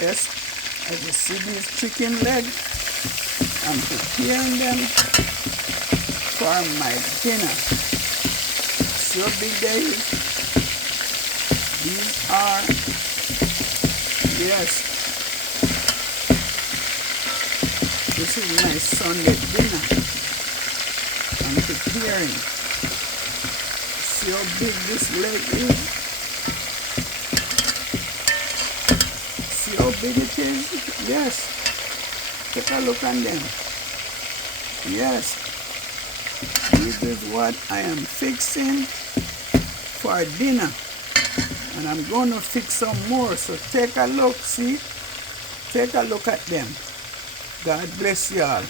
Yes, as you see these chicken leg, I'm preparing them for my dinner. See how big they is? These are, yes, this is my Sunday dinner. I'm preparing. See how big this leg is? See how big it is? Yes. Take a look at them. Yes. This is what I am fixing for dinner. And I'm going to fix some more. So take a look, see? Take a look at them. God bless you all.